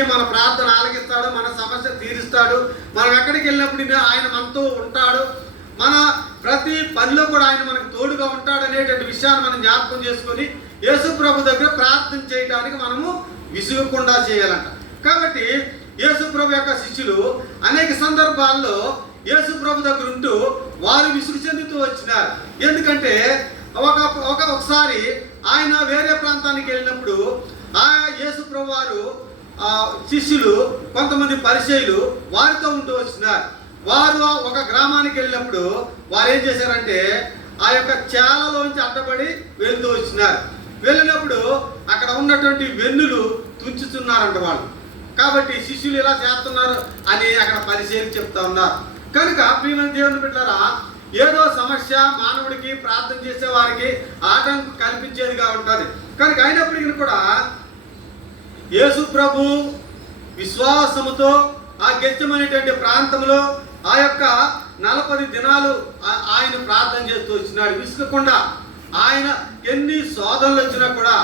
మన ప్రార్థన ఆలకిస్తాడు, మన సమస్య తీరుస్తాడు. మనం ఎక్కడికి వెళ్ళినప్పుడు ఆయన మనతో ఉంటాడు, మన ప్రతి పనిలో కూడా ఆయన మనకు తోడుగా ఉంటాడు అనేటువంటి విషయాన్ని మనం జ్ఞాపకం చేసుకొని యేసు ప్రభు దగ్గర ప్రార్థన చేయడానికి మనము విసుగకుండా చేయాలంట. కాబట్టి యేసు ప్రభు యొక్క శిష్యులు అనేక సందర్భాల్లో యేసు ప్రభు దగ్గర ఉంటూ వారు విసుగు చెందుతూ వచ్చినారు. ఎందుకంటే ఒకసారి ఆయన వేరే ప్రాంతానికి వెళ్ళినప్పుడు ఆ యేసు ప్రభు వారు శిష్యులు కొంతమంది పరిచయులు వారితో ఉంటూ వచ్చినారు. వారు ఒక గ్రామానికి వెళ్ళినప్పుడు వారు ఏం చేశారంటే ఆ యొక్క చాలలోంచి అడ్డపడి వెళ్తూ వచ్చినారు. వెళ్ళినప్పుడు అక్కడ ఉన్నటువంటి వెన్నులు తుంచుతున్నారంట వాళ్ళు. కాబట్టి శిష్యులు ఇలా చేస్తున్నారు అని అక్కడ పరిచయం చెప్తా ఉన్నారు. కనుక ప్రియమైన దేవుని బిడ్డలారా, ఏదో సమస్య మానవుడికి ప్రార్థన చేసే వారికి ఆటంకం కల్పించేదిగా ఉంటుంది. కనుక అయినప్పటికీ కూడా యేసు ప్రభు విశ్వాసముతో ఆ గెచ్చమనేటువంటి ప్రాంతంలో ఆ యొక్క 40 దినాలు ఆయన ప్రార్థన చేస్తూ వచ్చినాడు. విసుగకుండా ఆయన ఎన్ని శోధనలు వచ్చినా కూడా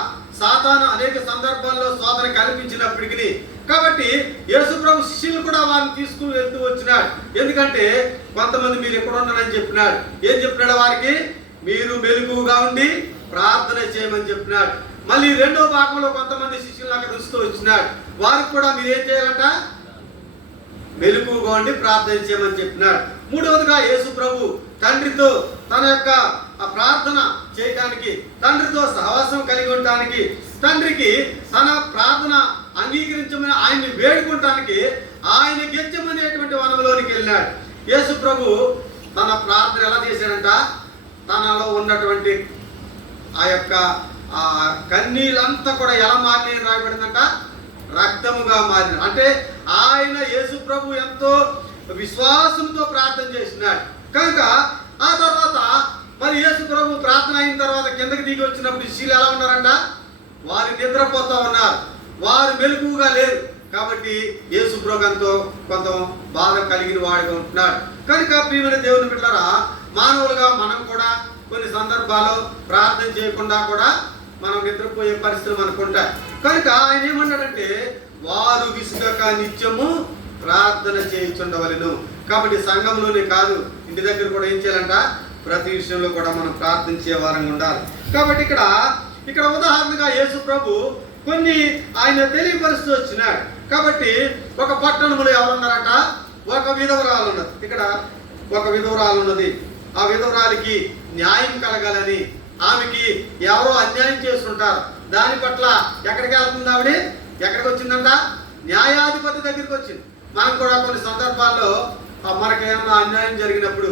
సాతాను అనేక సందర్భాల్లో శోధన కల్పించినప్పటికీ కాబట్టి యేసు ప్రభు శిష్యులు కూడా వారిని తీసుకుని వెళ్తూ వచ్చినాడు. ఎందుకంటే కొంతమంది మీరు ఎక్కడ ఉన్నారని చెప్పినాడు. ఏం చెప్పినాడు వారికి? మీరు మెలకువగా ఉండి ప్రార్థన చేయమని చెప్పినాడు. మళ్ళీ రెండో భాగంలో కొంతమంది శిష్యులను అక్కడ చూస్తూ వచ్చినాడు. వారికి కూడా మీరు ఏం చేయాలంట? మెలకువగా ఉండి ప్రార్థన చేయమని చెప్పినాడు. మూడవదిగా యేసు ప్రభు తండ్రితో తన యొక్క ప్రార్థన చేయడానికి, తండ్రితో సహవాసం కలిగి ఉండటానికి, తండ్రికి తన ప్రార్థన అంగీకరించమని ఆయన్ని వేడుకుంటానికి ఆయన గెచ్చమనేటువంటి వనంలోనికి వెళ్ళాడు. యేసు ప్రభు తన ప్రార్థన ఎలా చేశాడంట? తనలో ఉన్నటువంటి ఆ యొక్క కన్నీళ్ళంతా కూడా ఎలా మారిన రాయబడిందంట? రక్తముగా మారిన. అంటే ఆయన యేసు ప్రభు ఎంతో విశ్వాసంతో ప్రార్థన చేసినాడు. కనుక ఆ తర్వాత మరి యేసు ప్రభు ప్రార్థన అయిన తర్వాత కిందకి దిగి వచ్చినప్పుడు శిష్యులు ఎలా ఉన్నారంట? వారు నిద్రపోతా ఉన్నారు, వారు మెలకువగా లేరు. కాబట్టి యేసు ప్రభు ఎంతో కొంత బాధ కలిగిన వాడిగా ఉంటున్నాడు. కనుక ప్రియమైన దేవుని బిడ్డలారా, మానవులుగా మనం కూడా కొన్ని సందర్భాల్లో ప్రార్థన చేయకుండా కూడా మనం నిద్రపోయే పరిస్థితులు మనకు ఉంటాయి. కనుక ఆయన ఏమన్నాడంటే వారు విసుగక నిత్యము ప్రార్థన చేయించుండవలెను. కాబట్టి సంఘంలోనే కాదు, ఇంటి దగ్గర కూడా ఏం చేయాలంట? ప్రతి విషయంలో కూడా మనం ప్రార్థించే వారంగా ఉండాలి. కాబట్టి ఇక్కడ ఉదాహరణగా యేసు ప్రభు కొన్ని ఆయన తెలియపరుస్తూ వచ్చినాడు. కాబట్టి ఒక పట్టణంలో ఎవరున్నారట? ఒక విధవరాలు ఉన్నది. ఇక్కడ ఒక విధవరాలు ఉన్నది. ఆ విధవరాలికి న్యాయం కలగాలని, ఆమెకి ఎవరో అన్యాయం చేస్తుంటారు. దాని పట్ల ఎక్కడికి వెళ్తుంది ఆవిడ? ఎక్కడికి వచ్చిందంట? న్యాయాధిపతి దగ్గరికి వచ్చింది. మనం కూడా కొన్ని సందర్భాల్లో మనకేమన్నా అన్యాయం జరిగినప్పుడు